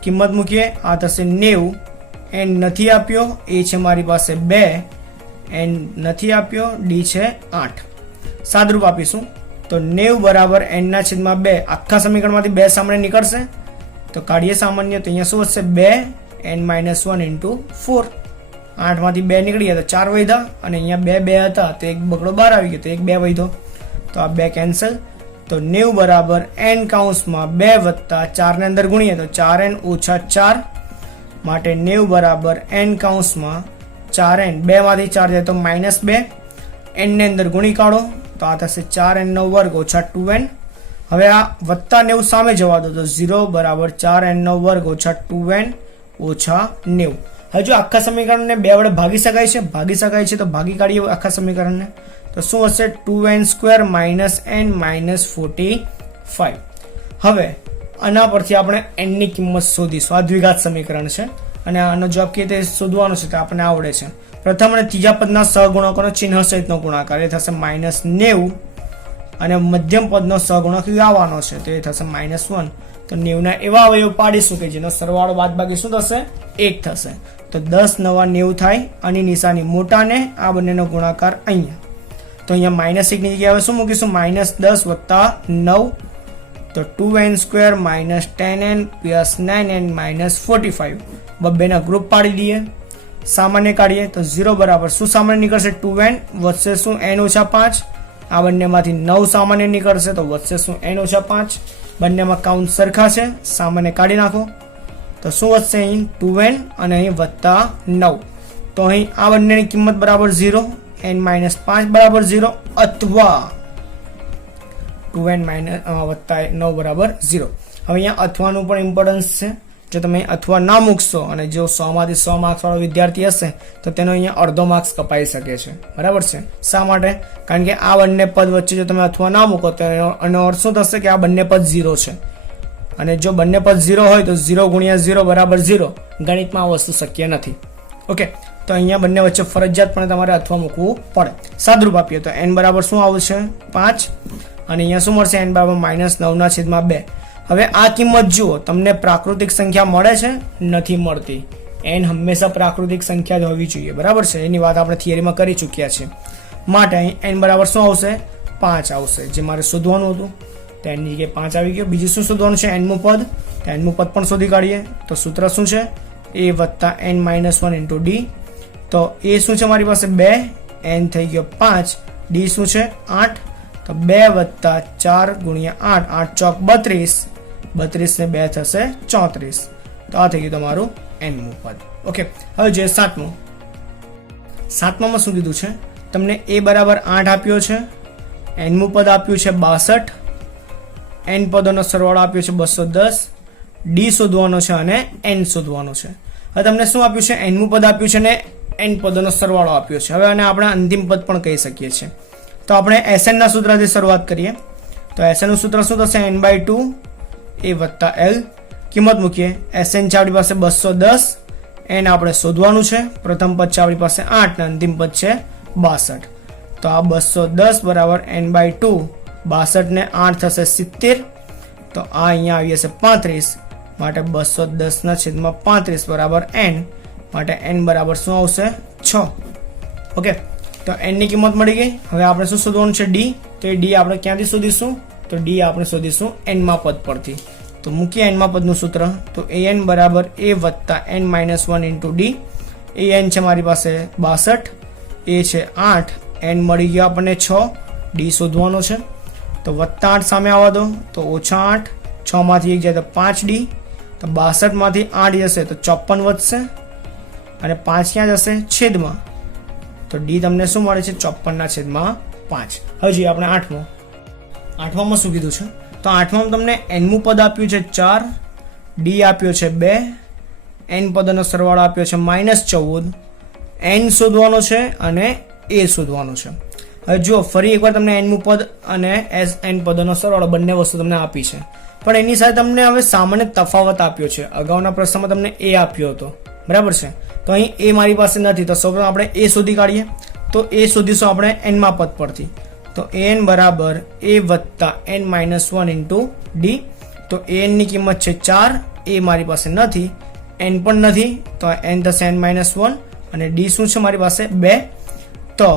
કિંમત મૂકીએ, આ થશે 90. એન નથી આપ્યો, એ છે મારી પાસે 2, એન નથી આપ્યો, ડી છે 8. સાદરૂપ આપીશું તો 90 બરાબર n/2. આખા સમીકરણમાંથી 2 સામાન્ય નીકળશે તો કાઢીએ સામાન્ય. તો અહીંયા શું વધશે? 2n-1 into 4. 8 માંથી 2 નીકળી ગયા તો 4 વધ્યા, અને અહીંયા 2 હતા તો એક બગડો બહાર આવી ગયો તો 1 2 વધ્યો, તો આ 2 કેન્સલ. તો 90 બરાબર n કૌંસમાં 2 વત્તા 4 ને અંદર ગુણીએ તો 4n ઓછા 4, માટે 90 બરાબર n કૌંસમાં 4n, 2 માંથી 4 જાય તો -2, n ને અંદર ગુણી કાઢો તો આ થશે 4n નો વર્ગ ઓછા 2n. હવે આ વત્તા 90 સામે જવા દો તો 0 બરાબર 4n નો વર્ગ ઓછા 2n ઓછા 90. હવે જો આખા સમીકરણને 2 વડે ભાગી શકાય છે, તો ભાગી કાઢીએ આખા સમીકરણને. તો શું હશે? 2n² n -45. હવે આના પરથી આપણે n ની કિંમત શોધીશું. આ દ્વિઘાત સમીકરણ છે અને આનો જવાબ કેવી રીતે શોધવાનો છે તે આપણને આવડે છે. પ્રથમ અને ત્રીજા પદના સહગુણકોનો ચિહ્ન સહિતનો ગુણાકાર, એ થશે -90, અને મધ્યમ પદનો સહગુણક આવવાનો છે તો એ થશે -1. તો 90 ના એવા અવયવ પાડીશું કે જેનો સરવાળો બાદબાકી શું થશે? 1 થશે. તો 10 નવા 90 થાય. આની નિશાની મોટાને, આ બંનેનો ગુણાકાર અહીંયા. તો અહીંયા -1 ની જગ્યાએ હવે શું મૂકીશું? -10 વત્તા 9. તો 2n² -10n + 9n -45. બબ્બેના ગ્રુપ પાડી દઈએ, સામાન્ય કાઢીએ તો 0 બરાબર શું સામાન્ય નીકળશે? 2n. વધશે શું? n ઓછા 5. આ બંનેમાંથી 9 સામાન્ય નીકળશે તો વધશે શું? n ઓછા 5. બંનેમાં કાઉન્ટ સરખા છે, સામાન્ય કાઢી નાખો તો શું વધશે? અહીં 2n અને અહીં વત્તા 9. તો અહીં આ બંનેની કિંમત બરાબર 0, n-5 બરાબર 0, અથવા 2n વત્તા 9 બરાબર 0. હવે અહીંયા અથવાનું પણ ઇમ્પોર્ટન્સ છે. જો તમે અથવા ના મૂકશો અને જો 100 માંથી 100 માર્ક્સ વાળો વિદ્યાર્થી હશે તો તેનો અહીંયા અડધો માર્ક્સ કપાઈ શકે છે. બરાબર છે? શા માટે? કારણ કે આ બંને પદ વચ્ચે જો તમે અથવા ના મૂકો તો એનો અર્થ શું થશે? કે આ બંને પદ 0 છે, અને જો બંને પદ 0 હોય તો 0 ગુણ્યા 0 બરાબર 0. ગણિતમાં આ વસ્તુ શક્ય નથી. ઓકે, તો અહીંયા બંને વચ્ચે ફરજિયાતપણે તમારે અથવા મૂકવું પડે. સાદરૂપ આપીએ તો n બરાબર શું આવશે? 5, અને અહીંયા શું મળશે? n બરાબર -9/2. હવે આ કિંમત જુઓ, તમને પ્રાકૃતિક સંખ્યા મળે છે? નથી મળતી. n હંમેશા પ્રાકૃતિક સંખ્યા જ હોવી જોઈએ. બરાબર છે? એની વાત આપણે થિયરીમાં કરી ચૂક્યા છીએ. માટે અહીં n બરાબર શું આવશે? 5 આવશે, જે મારે શોધવાનું હતું. તો n ની જગ્યાએ 5 આવી ગયો. બીજું શું શોધવાનું છે? nમું પદ. તો nમું પદ પણ શોધી કાઢીએ. તો સૂત્ર શું છે? a વત્તા n-1 ઇન્ટુ ડી. તો a શું છે મારી પાસે? 2, n થઈ ગયો 5, ડી શું છે? 8. તો 2 વત્તા 4 ગુણ્યા 8, 8 ચોક 32, 32 ને 2 થશે 34. તો આ થઈ ગયું તમારું nમું પદ. ઓકે, હવે જે સાતમામાં શું કીધું છે? તમને a બરાબર 8 આપ્યો છે, nમું પદ આપ્યું છે 62, n પદોનો સરવાળો આપ્યો છે 210, ડી શોધવાનો છે અને n શોધવાનો છે. હવે તમને શું આપ્યું છે? nમું પદ આપ્યું છે અને n પદોનો સરવાળો આપ્યો છે. હવે આને આપણે અંતિમ પદ પણ કહી શકીએ છીએ. તો આપણે SN ના સૂત્રથી શરૂઆત કરીએ. તો SN નું સૂત્ર શું થશે? n/2 a વત્તા l. કિંમત મૂકીએ. SN છે આપણી પાસે 210, n આપણે શોધવાનું છે. પ્રથમ પદ છે આપણી પાસે 8 અને અંતિમ પદ છે 62. તો આ 210 બરાબર n/2, 62 ને 8 થશે 70. તો આ અહીંયા આવી જશે 35, માટે 210/35 બરાબર n, માટે n બરાબર શું આવશે? 6. ઓકે, તો n ની કિંમત મળી ગઈ. હવે આપણે શું શોધવાનું છે? ડી. તો એ ડી આપણે ક્યાંથી શોધીશું? તો ડી આપણે શોધીશું n માં પદ પરથી. તો મૂકીએ એનમાં પદનું સૂત્ર, તો an બરાબર a વત્તા n minus 1 into D. an છે મારી પાસે 62, a છે 8, n મળી ગયો આપણને 6, ડી શોધવાનો છે. તો વત્તા 8 સામે આવવા દો, તો ઓછા 8, 6 માંથી 1 જાય તો 5 ડી. તો 62 માંથી 8 જશે તો 54 વધશે, અને 5 ક્યાં જશે? છેદમાં. તો ડી તમને શું મળે છે? 54/5. હજી આપણે આઠમામાં શું કીધું છે? તો આઠમામાં તમને એનમું પદ આપ્યું છે 4, ડી આપ્યો છે 2, એન પદનો સરવાળો આપ્યો છે -14, એન શોધવાનો છે અને એ શોધવાનો છે. હવે જો ફરી એકવાર તમને એનમું પદ અને એન પદનો સરવાળો બંને વસ્તુ તમને આપી છે, પણ એની સાથે તમને હવે સામાન્ય તફાવત આપ્યો છે. અગાઉના પ્રશ્નમાં તમને એ આપ્યો હતો, બરાબર છે? તો અહીં એ મારી પાસે નથી, તો સૌપ્રથમ આપણે એ શોધી કાઢીએ. તો એ શોધીશું આપણે એનમાં પદ પરથી. તો an બરાબર a વત્તા n માઇનસ 1 ઇન્ટુ ડી. તો an ની કિંમત છે 4, એ મારી પાસે નથી, n પણ નથી, તો n થશે n માઇનસ 1, અને ડી શું છે મારી પાસે? 2. તો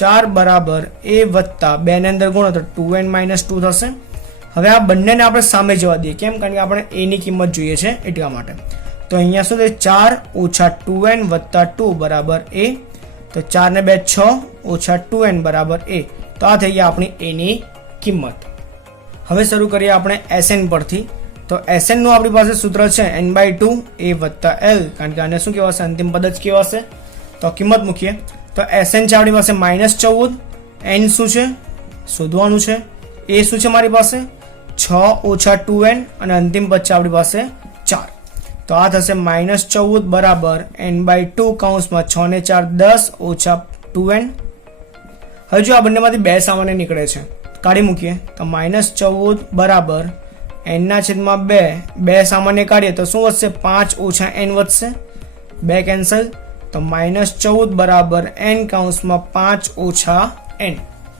4 બરાબર a વત્તા 2 ને અંદર ગુણો તો 2n માઇનસ 2 થશે. હવે આ બંનેને આપણે સામે જવા દઈએ. કેમ? કારણ કે આપણે a ની કિંમત જોઈએ છે એટલા માટે. તો અહીંયા શું થાય? 4 ઓછા 2n વત્તા 2 બરાબર a. તો 4 ને 2 6 ઓછા 2n બરાબર a. તો આ થઈ ગયા આપણી a ની કિંમત. હવે શરૂ કરીએ આપણે Sn પરથી. તો Sn નું આપણી પાસે સૂત્ર છે n/2 a વત્તા l, કારણ કે આને શું કહેવાશે? અંતિમ પદ જ કહેવાશે. તો કિંમત મૂકીએ. તો Sn છે આપણી પાસે -14, n શું છે શોધવાનું છે, a શું છે મારી પાસે? 6 ઓછા 2n, અને અંતિમ પદ છે આપણી પાસે 4. તો આ થશે -14 બરાબર n/2 કૌંસમાં 6 ને 4 10 ઓછા 2n. હવે જો આ બંનેમાંથી 2 સામાન્ય નીકળે છે, કાઢી મૂકીએ. તો -14 બરાબર n/2 સામાન્ય કાઢીએ તો શું વધશે? 5 ઓછા n વધશે, 2 કેન્સલ. તો -14 બરાબર n કૌંસમાં 5 ઓછા n.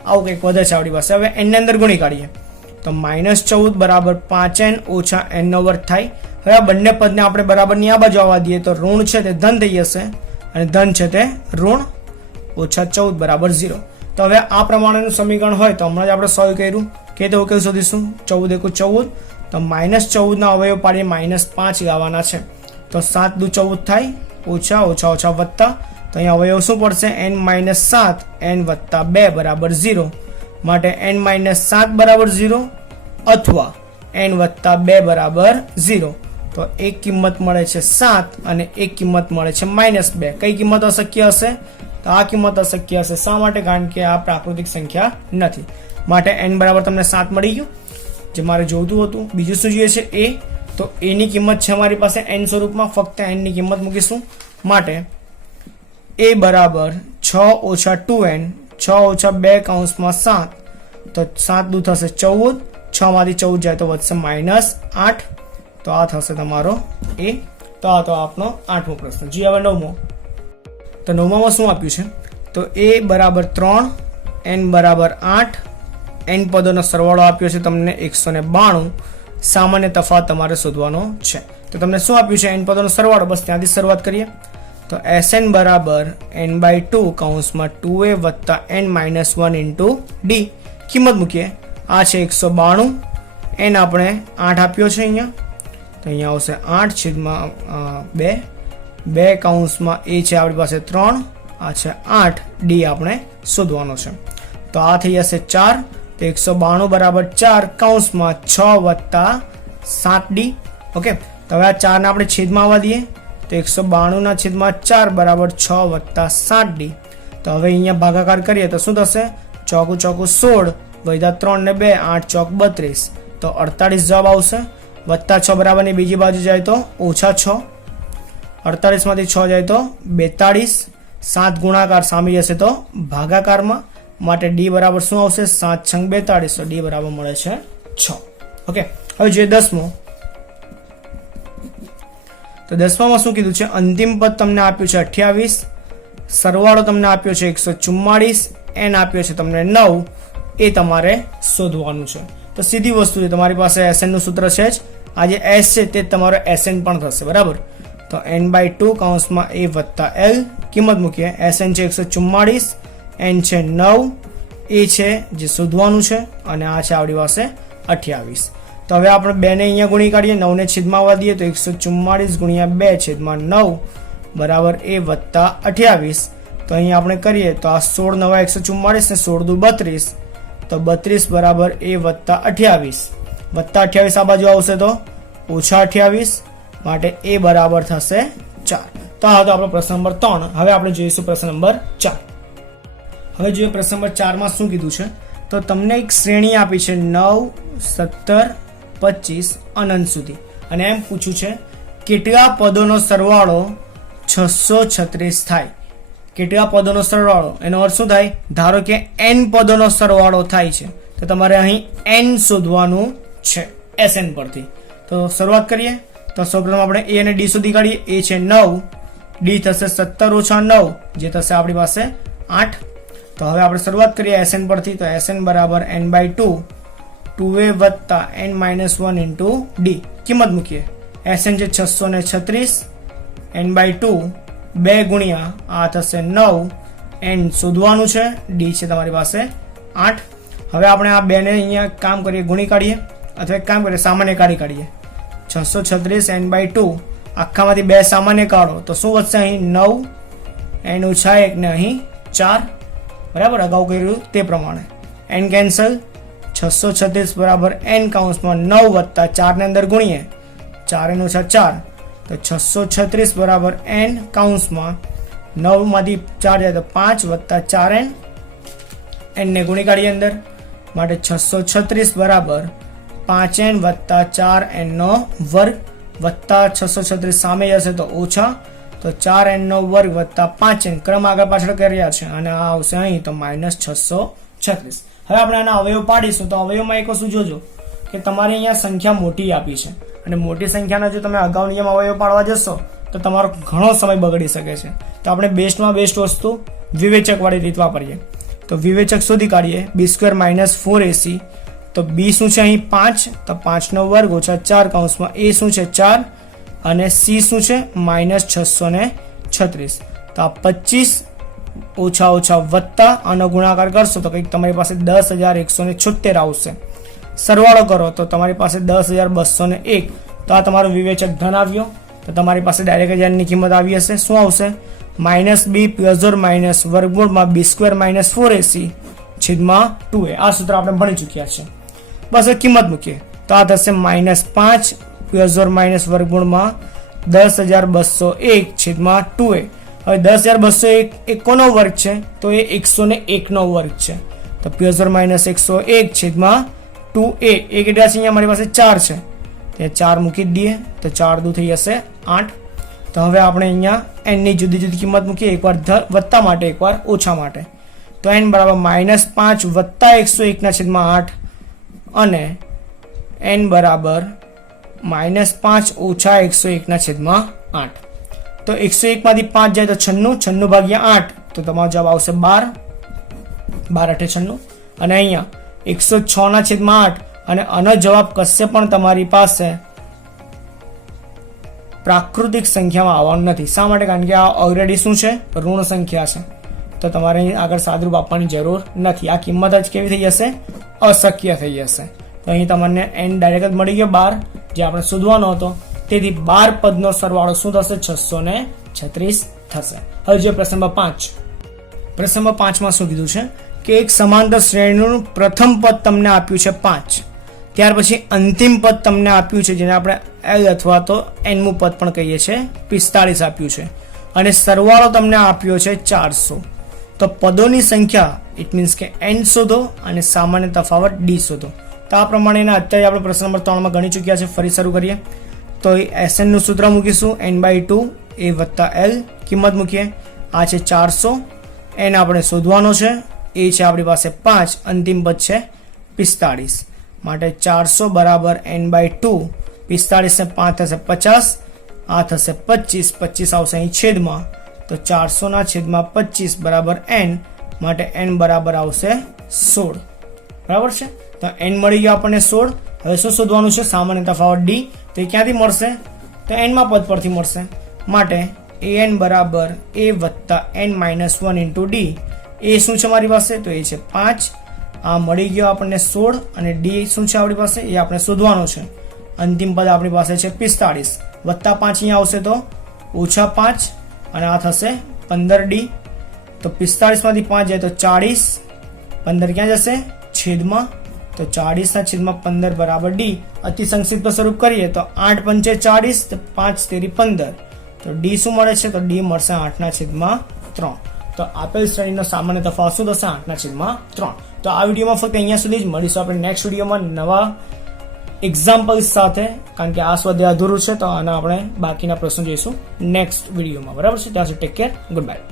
આવું કંઈક વધે છે આપણી પાસે. હવે n ની અંદર ગુણી કાઢીએ. તો -14 બરાબર 5n ઓછા n નો વર્ગ થાય. હવે આ બંને પદને આપણે બરાબરની આ બાજુ આવવા દઈએ તો ઋણ છે તે ધન થઈ જશે, અને ધન છે તે ઋણ. ઓછા 14 બરાબર 0. તો હવે આ પ્રમાણેનું સમીકરણ હોય તો હમણાં જ આપણે સોલ્વ કર્યું કે તો કેવું શોધીશું? 14 × 14. તો -14 ના અવયવ પાડીએ -5 લાવવાના છે. તો 7 દુ 14 થાય, ઓછા ઓછા ઓછા વત્તા. તો અહીંયા અવયવ શું પડશે? n-7 n વત્તા 2 બરાબર 0. માટે n-7 બરાબર 0 અથવા n વત્તા 2 બરાબર 0. તો એક કિંમત મળે છે 7 અને એક કિંમત મળે છે -2. કઈ કિંમત અશક્ય હશે? તો આ કિંમત અશક્ય હશે. શા માટે? કારણ કે આ પ્રાકૃતિક સંખ્યા નથી. માટે n બરાબર તમને 7 મળી ગયું, જે મારે જોઈતું હતું. બીજું શું જોઈએ છે? a. તો a ની કિંમત છે અમારી પાસે n સ્વરૂપમાં, ફક્ત n ની કિંમત મૂકીશું. માટે a બરાબર 6 ઓછા 2n, 6 ઓછા 2 કૌંસમાં 7. તો 7 દુ થશે 14, 6 માંથી 14 જાય તો વધશે -8. તો આ થશે તમારો a. તો આ તો આપણો 8મો પ્રશ્ન. જી હવે 9મો. તો 9માં શું આપ્યું છે? તો a બરાબર 3, n બરાબર 8, n પદોનો સરવાળો આપ્યો છે તમને 192. સામાન્ય તફાવત તમારે શોધવાનો છે. તો તમને શું આપ્યું છે? n પદોનો સરવાળો. બસ ત્યાંથી શરૂઆત કરીએ. તો Sn બરાબર n/2 કૌંસમાં 2a વત્તા n માઇનસ 1 ઇન્ટુ ડી. કિંમત મૂકીએ. આ છે 192, n આપણે 8 આપ્યો છે અહીંયા. તો અહીંયા આવશે 8/2, 2 કૌંસમાં a છે આપણી પાસે 3, આ છે 8, ડી આપણે શોધવાનો છે. તો આ થઈ જશે 4. તો 192 બરાબર 4 કૌંસમાં 6 વત્તા 7d. ઓકે. તો હવે આ 4 ને આપણે છેદમાં આવવા દઈએ. તો 192/4 બરાબર 6 વત્તા 7d. તો હવે અહીંયા ભાગાકાર કરીએ તો શું થશે? ચોકું ચોકું 16, વધ્યા 3 ને 2, 8 ચોક 32. તો 48 જવાબ આવશે. વત્તા 6 બરાબરની બીજી બાજુ જાય તો ઓછા 6. 48 માંથી 6 જાય તો 42. 7 ગુણાકાર સામે જશે તો ભાગાકારમાં. માટે ડી બરાબર શું આવશે? 7 × 42. તો ડી બરાબર મળે છે 6. ઓકે. હવે જે 10મો. તો 10માં શું કીધું છે? અંતિમ પદ તમને આપ્યું છે 28, સરવાળો તમને આપ્યો છે 144, n આપ્યો છે તમને 9. એ તમારે શોધવાનું છે. તો સીધી વસ્તુ છે, તમારી પાસે Sn નું સૂત્ર છે જ. આ જે S છે તે તમારો Sn પણ થશે, બરાબર. તો n/2 કૌંસમાં a વત્તા l. કિંમત મૂકીએ. Sn છે 144, n છે 9, a છે જે શોધવાનું છે, અને આ છે આપણી પાસે 28. તો હવે આપણે 2 ને અહીંયા ગુણી કાઢીએ, 9 ને છેદમાં આવવા દઈએ તો 144 ગુણ્યા 2 છેદમાં 9 બરાબર a વત્તા 28. તો અહીંયા આપણે કરીએ તો આ 16 નવા 144 ને 16 દુ 32, તો 32 બરાબર a વત્તા 28. વત્તા 28 આ બાજુ આવશે તો ઓછા 28, માટે a બરાબર થશે 4. તો આ હતો આપણો પ્રશ્ન નંબર 3. હવે આપણે જોઈશું પ્રશ્ન નંબર 4. હવે જોઈએ પ્રશ્ન નંબર 4 માં શું કીધું છે. તો તમને એક શ્રેણી આપી છે 9, 17, 25 અનંત સુધી, અને એમ પૂછ્યું છે કેટલા પદોનો સરવાળો 636 થાય. કેટલા પદોનો સરવાળો, એનો અર્થ શું થાય? ધારો કે n પદોનો સરવાળો થાય છે, તો તમારે અહીં n શોધવાનું છે Sn પરથી. તો શરૂઆત કરીએ. તો સૌપ્રથમ આપણે a અને d સુધી કાઢીએ. a છે 9, d થશે 17 ઓછા 9, જે થશે આપણી પાસે 8. તો હવે આપણે શરૂઆત કરીએ Sn પરથી. તો Sn બરાબર n/2, 2a વત્તા n-1 ઇન્ટુ d. કિંમત મૂકીએ. Sn છે 636, n/2 2 ગુણ્યા આ થશે 9, n શોધવાનું છે, d છે તમારી પાસે 8. હવે આપણે આ 2 ને અહીંયા કામ કરીએ, ગુણી કાઢીએ, અથવા એક કામ કરીએ સામાન્ય કાઢીએ. 636 n/2 આખામાંથી 2 સામાન્ય કાઢો તો શું વધશે? અહીં 9, n ઓછા 1 ને અહીં 4. બરાબર, અગાઉ કર્યું તે પ્રમાણે. n કેન્સલ, 636 બરાબર n કૌંસમાં 9 વત્તા 4 ને અંદર ગુણીએ, 4 n ઓછા 4, તો 636 બરાબર n કૌંસમાં 9 માંથી 4 જાય તો 5 વત્તા 4n, n ને ગુણી કાઢીએ અંદર, માટે 636 બરાબર 5n વત્તા 4n નો વર્ગ વત્તા 636 સામે જશે તો ઓછા, તો 4n નો વર્ગ વત્તા 5n, ક્રમ આગળ પાછળ કર્યા છે, અને આ આવશે અહીં તો -636. હવે આપણે આના અવયવ પાડીશું. તો અવયવમાં એક વસ્તુ જોજો કે તમારે અહીંયા સંખ્યા મોટી આપી છે, અને મોટી સંખ્યાના જો તમે અગાઉની જેમ અવયવ પાડવા જશો તો તમારો ઘણો સમય બગડી શકે છે. તો આપણે બેસ્ટમાં બેસ્ટ વસ્તુ વિવેચક વાળી રીત વાપરીએ. તો વિવેચક શોધી કાઢીએ. b² - 4ac, તો b શું છે અહીં 5, તો 5 નો વર્ગ ઓછા 4 કૌંસમાં a શું છે 4, અને c શું છે -636. તો આ 25 ઓછા ઓછા વત્તા આનો ગુણાકાર કરશો તો કંઈક તમારી પાસે 10,176 આવશે. સરવાળો કરો તો તમારી પાસે 10,201. તો આ તમારો વિવેચક ધન આવ્યો. તો તમારી પાસે ડાયરેક્ટ જ ની કિંમત આવી હશે. શું આવશે? -b + વર્ગમૂળમાં b² - 4ac છેદમાં 2a. આ સૂત્ર આપણે ભણી ચૂક્યા છે. બસ કિંમત મૂકીએ તો આ થશે -5 + વર્ગમૂળમાં 10,201 છેદમાં 2a. હવે 10,201 એ કોનો વર્ગ છે? તો એ 101 નો વર્ગ છે. તો +- 101 છેદમાં 2a. એ કેટલા છે? અહીંયા મારી પાસે 4 છે, ત્યાં 4 મૂકી દઈએ તો 4 દુ થઈ જશે 8. તો હવે આપણે અહીંયા n ની જુદી જુદી કિંમત મૂકીએ, એકવાર વત્તા માટે, એકવાર ઓછા માટે. તો n બરાબર -5 વત્તા 101 ના છેદમાં 8, અને n બરાબર -5 ઓછા 101 ના છેદમાં 8. તો 101 માંથી 5 જાય તો 96, 96 ભાગ્યા 8, તો તમારો જવાબ આવશે 12, 12 × 96. અને અહીંયા 106 ના છેદમાં 8, અને આનો જવાબ કશે પણ તમારી પાસે પ્રાકૃતિક સંખ્યામાં આવવાનું નથી. શા માટે? કારણ કે આ ઓલરેડી શું છે? ઋણ સંખ્યા છે. તો તમારે અહીં આગળ સાદુરૂપ આપવાની જરૂર નથી. આ કિંમત જ કેવી થઈ જશે? અશક્ય થઈ જશે. તો અહીં તમને n ડાયરેક્ટ જ મળી ગયો 12, જે આપણે શોધવાનો હતો. તેથી 12 પદનો સરવાળો શું થશે? 636 થશે. હવે જો પ્રશ્ન નંબર 5. પ્રશ્ન નંબર 5 માં શું કીધું છે કે એક સમાંતર શ્રેણીનું પ્રથમ પદ તમને આપ્યું છે 5, ત્યાર પછી અંતિમ પદ તમને આપ્યું છે, જેને આપણે l અથવા તો nમું પદ પણ કહીએ છીએ, 45 આપ્યું છે, અને સરવાળો તમને આપ્યો છે 400. તો પદોની સંખ્યા ઇટ મીન્સ કે n શોધો અને સામાન્ય તફાવત d શોધો. તો આ પ્રમાણેના અત્યારે આપણે પ્રશ્ન નંબર 3 માં ગણી ચૂક્યા છે. ફરી શરૂ કરીએ. તો Sn નું સૂત્ર મૂકીશું n/2 a વત્તા l. કિંમત મૂકીએ. આ છે 400, n આપણે શોધવાનો છે, એ છે આપણી પાસે 5, અંતિમ પદ છે 45, માટે 400 બરાબર n/2, 45 ને 5 થશે 50, આ થશે 25, 25 આવશે અહીં છેદમાં, તો 400 ના છેદમાં 25 બરાબર n, માટે n બરાબર આવશે 16. બરાબર છે. તો n મળી ગયો આપણને 16. હવે શું શોધવાનું છે? સામાન્ય તફાવત d. તો એ ક્યાંથી મળશે? તો n માં પદ પરથી મળશે, માટે an બરાબર a વત્તા n - 1 ઇન્ટુ d. એ શું છે મારી પાસે? તો એ છે 5, આ મળી ગયો આપણને 16 અને ડી શું છે આપણી પાસે એ આપણે શોધવાનો છે. અંતિમ પદ આપણી પાસે છે 45 વત્તા 5 અહીંયા આવશે તો ઓછા 5 અને આ થશે 15D. તો 45 માંથી 5 જાય તો 40, 15 ક્યાં જશે છેદમાં, તો 40 ના છેદમાં 15 બરાબર ડી. અતિ સંક્ષિપ્ત સ્વરૂપ કરીએ તો 8 પંચે 40, તો 5 તેરી 15, તો ડી શું મળે છે તો ડી મળશે 8 ના છેદમાં 3. તો આપેલ શ્રેણીનો સામાન્ય તફાવત શું થશે 8 ના છેદમાં 3. તો આ વિડીયોમાં ફક્ત અહીંયા સુધી જ. મળીશું આપણે નેક્સ્ટ વિડીયોમાં નવા એક્ઝામ્પલ્સ સાથે, કારણ કે આ સ્વાધ્યાય અધૂરું છે તો આના આપણે બાકીના પ્રશ્નો જોઈશું નેક્સ્ટ વિડીયોમાં. બરાબર છે, ત્યાં સુધી ટેક કેર, ગુડ બાય.